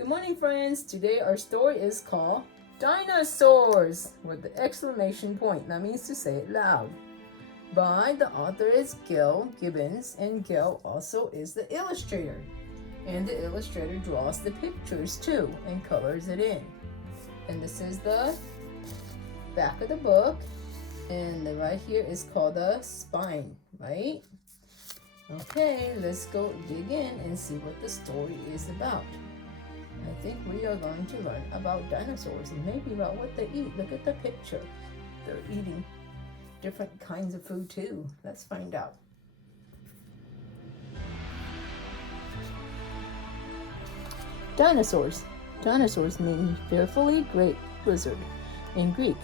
Good morning, friends. Today our story is called Dinosaurs with the exclamation point. That means to say it loud. By the author is Gil Gibbons, and Gil also is the illustrator. And the illustrator draws the pictures too and colors it in. And this is the back of the book. And the right here is called the spine, right? Okay, let's go dig in and see what the story is about. I think we are going to learn about dinosaurs and maybe about what they eat. Look at the picture. They're eating different kinds of food too. Let's find out. Dinosaurs. Dinosaurs mean fearfully great lizard in Greek.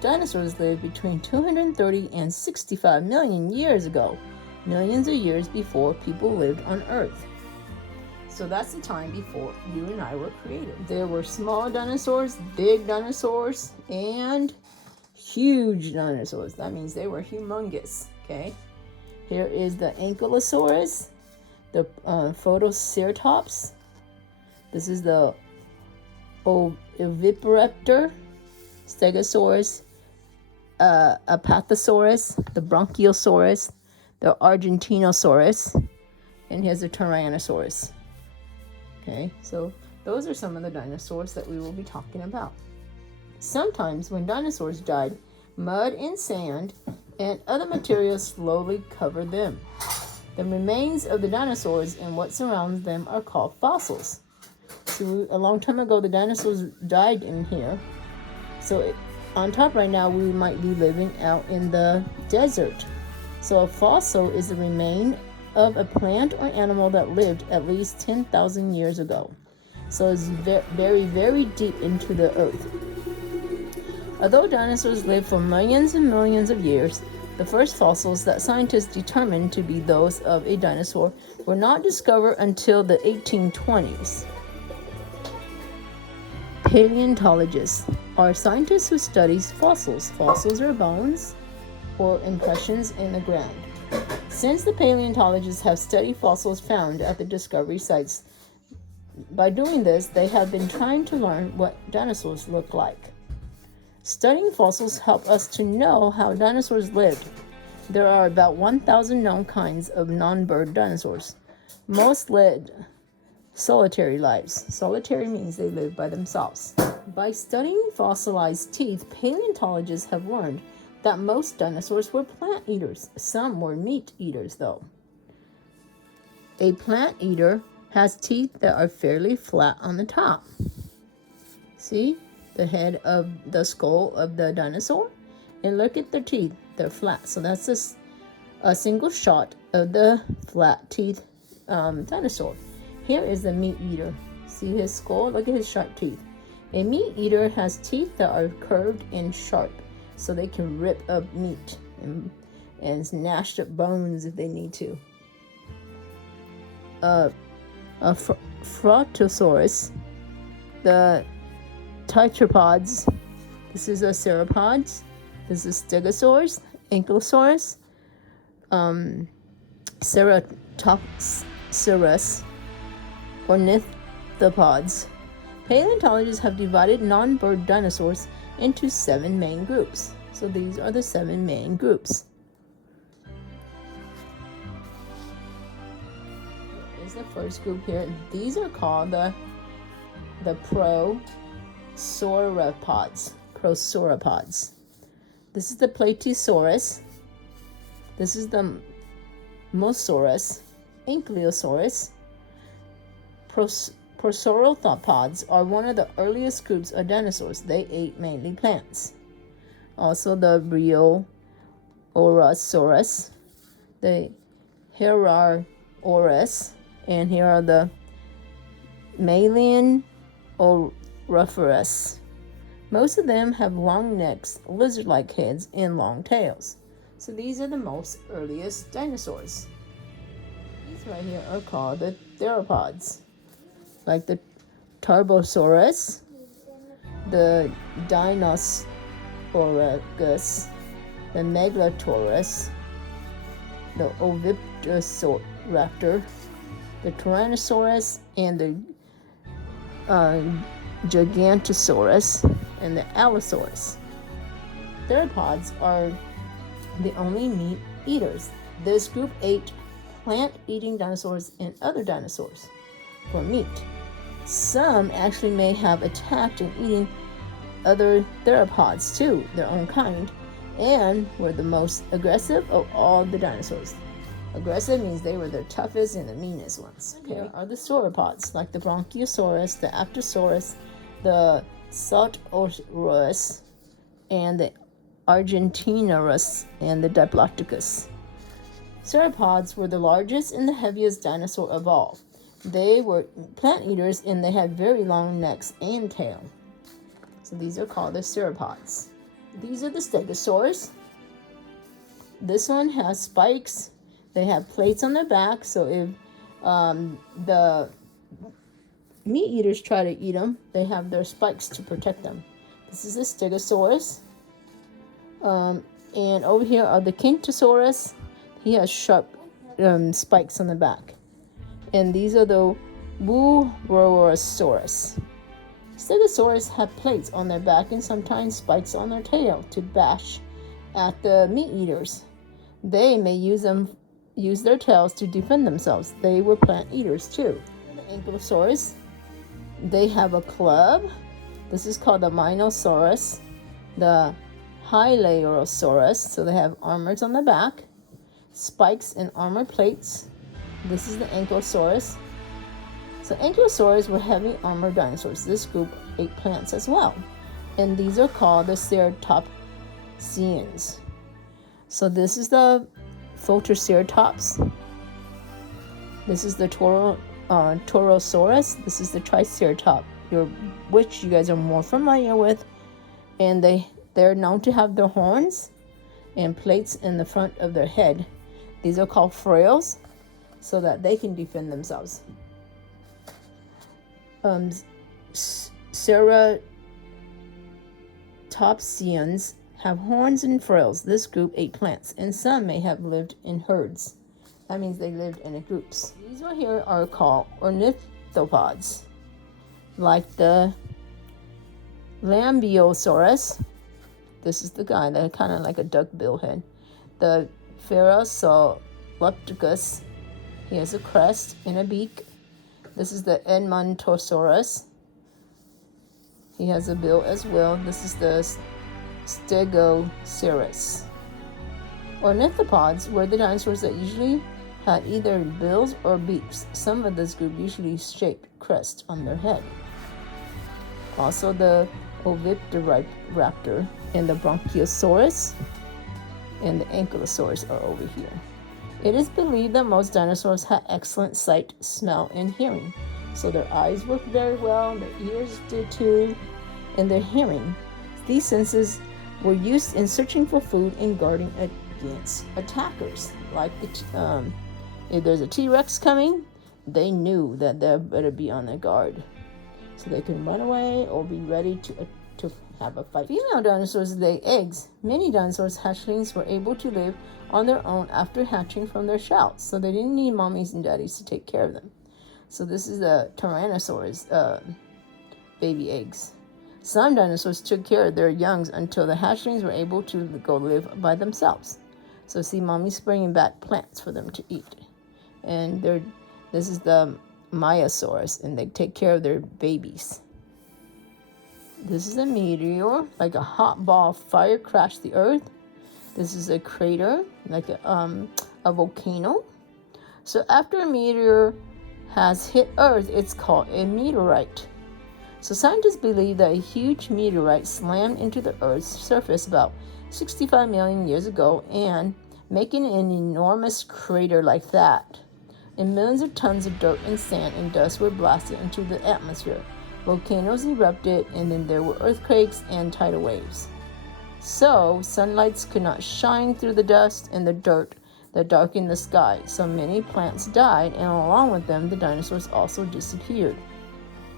Dinosaurs lived between 230 and 65 million years ago, millions of years before people lived on Earth. So that's the time before you and I were created. There were small dinosaurs, big dinosaurs, and huge dinosaurs. That means they were humongous, okay? Here is the Ankylosaurus, the Photoceratops. This is the Oviparaptor, Stegosaurus, Apathosaurus, the Bronchiosaurus, the Argentinosaurus, and here's the Tyrannosaurus. Okay, so those are some of the dinosaurs that we will be talking about. Sometimes when dinosaurs died, mud and sand and other materials slowly covered them. The remains of the dinosaurs and what surrounds them are called fossils. So a long time ago, the dinosaurs died in here. So on top right now, we might be living out in the desert. So a fossil is the remain of a plant or animal that lived at least 10,000 years ago. So it's very, very deep into the earth. Although dinosaurs lived for millions and millions of years, the first fossils that scientists determined to be those of a dinosaur were not discovered until the 1820s. Paleontologists are scientists who study fossils. Fossils are bones or impressions in the ground. Since the paleontologists have studied fossils found at the discovery sites, by doing this, they have been trying to learn what dinosaurs look like. Studying fossils help us to know how dinosaurs lived. There are about 1,000 known kinds of non-bird dinosaurs. Most led solitary lives. Solitary means they live by themselves. By studying fossilized teeth, paleontologists have learned that most dinosaurs were plant eaters. Some were meat eaters, though. A plant eater has teeth that are fairly flat on the top. See the head of the skull of the dinosaur? And look at their teeth. They're flat. So that's a single shot of the flat teeth dinosaur. Here is the meat eater. See his skull? Look at his sharp teeth. A meat eater has teeth that are curved and sharp, so they can rip up meat and gnash up bones if they need to. Frontosaurus, the Tetrapods. This is a Seropods. This is Stegosaurus, Ankylosaurus, Serotosaurus, Ornithopods. Paleontologists have divided non-bird dinosaurs into 7 main groups. So these are the 7 main groups. Here's the first group here. These are called the Prosauropods. Prosauropods. This is the Plateosaurus. This is the Mosaurus, Ankylosaurus. Sauropods are one of the earliest groups of dinosaurs. They ate mainly plants. Also the Brachiosaurus, the Herrerasaurus, and here are the Melianoropterus. Most of them have long necks, lizard-like heads, and long tails. So these are the most earliest dinosaurs. These right here are called the Theropods, like the Taurosaurus, the Dinosaurus, the Megalotaurus, the Oviparaptor, the Tyrannosaurus, and the uh, Gigantosaurus, and the Allosaurus. Theropods are the only meat eaters. This group ate plant-eating dinosaurs and other dinosaurs for meat. Some actually may have attacked and eaten other theropods too, their own kind, and were the most aggressive of all the dinosaurs. Aggressive means they were the toughest and the meanest ones. Here are the sauropods, like the Brachiosaurus, the Apatosaurus, the Sauropods, and the Argentinosaurus, and the Diplodocus. Seropods were the largest and the heaviest dinosaur of all. They were plant eaters and they had very long necks and tail. So these are called the Seropods. These are the Stegosaurus. This one has spikes. They have plates on their back, so if the meat eaters try to eat them, they have their spikes to protect them. This is the Stegosaurus. And over here are the Ankylosaurus. He has sharp spikes on the back. And these are the Taurosaurus. Stegosaurus have plates on their back and sometimes spikes on their tail to bash at the meat eaters. They may use their tails to defend themselves. They were plant eaters too. The Ankylosaurus, they have a club. This is called the Minosaurus. The Hylaeosaurus, so they have armors on the back, spikes and armor plates. This is the Ankylosaurus. So Ankylosaurs were heavy armored dinosaurs. This group ate plants as well. And these are called the Ceratopsians. So this is the Photoceratops. This is the Taurosaurus. This is the Triceratops, which you guys are more familiar with. And they're known to have their horns and plates in the front of their head. These are called flails, so that they can defend themselves. Ceratopsians have horns and flails. This group ate plants, and some may have lived in herds. That means they lived in groups. These right here are called Ornithopods, like the Lambeosaurus. This is the guy that kind of like a duck-bill head. The Theropods. He has a crest and a beak. This is the Edmontosaurus. He has a bill as well. This is the Stegosaurus. Ornithopods were the dinosaurs that usually had either bills or beaks. Some of this group usually shaped crest on their head. Also the Oviparaptor and the Brachiosaurus and the Ankylosaurus are over here. It is believed that most dinosaurs had excellent sight, smell, and hearing. So their eyes worked very well, their ears did too, and their hearing. These senses were used in searching for food and guarding against attackers. Like if there's a T-Rex coming, they knew that they better be on their guard, so they can run away or be ready to have a fight. Female dinosaurs lay eggs. Many dinosaurs' hatchlings were able to live on their own after hatching from their shells, so they didn't need mommies and daddies to take care of them. So this is the Tyrannosaurus baby eggs. Some dinosaurs took care of their youngs until the hatchlings were able to go live by themselves. So see, mommy's bringing back plants for them to eat. And this is the Myosaurus, and they take care of their babies. This is a meteor, like a hot ball of fire crashed the earth. This is a crater, like a volcano. So after a meteor has hit Earth, it's called a meteorite. So scientists believe that a huge meteorite slammed into the Earth's surface about 65 million years ago and making an enormous crater like that. And millions of tons of dirt and sand and dust were blasted into the atmosphere. Volcanoes erupted, and then there were earthquakes and tidal waves. So sunlight could not shine through the dust and the dirt that darkened the sky. So many plants died, and along with them, the dinosaurs also disappeared.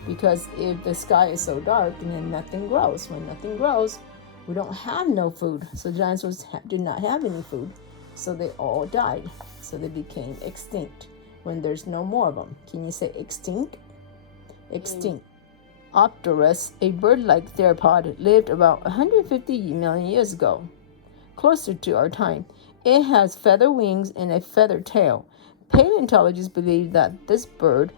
Because if the sky is so dark, then nothing grows. When nothing grows, we don't have no food. So the dinosaurs did not have any food, so they all died. So they became extinct when there's no more of them. Can you say extinct? Extinct. Opterus, a bird-like theropod, lived about 150 million years ago, closer to our time. It has feather wings and a feather tail. Paleontologists believe that this bird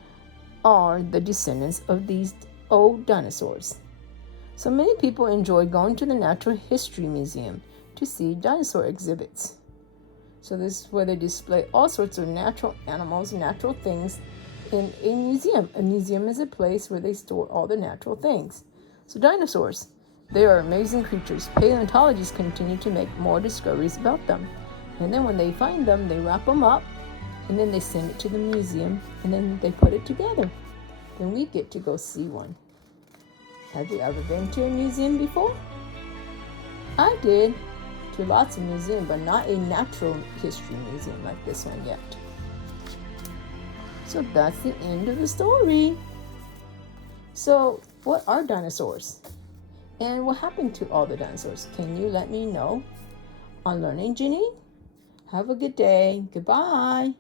are the descendants of these old dinosaurs. So many people enjoy going to the Natural History Museum to see dinosaur exhibits. So this is where they display all sorts of natural animals, natural things in a museum. A museum is a place where they store all the natural things. So dinosaurs, they are amazing creatures. Paleontologists continue to make more discoveries about them. And then when they find them, they wrap them up, and then they send it to the museum, and then they put it together. Then we get to go see one. Have you ever been to a museum before? I did. To lots of museums, but not a natural history museum like this one yet. So that's the end of the story. So what are dinosaurs? And what happened to all the dinosaurs? Can you let me know on Learning Ginny? Have a good day. Goodbye.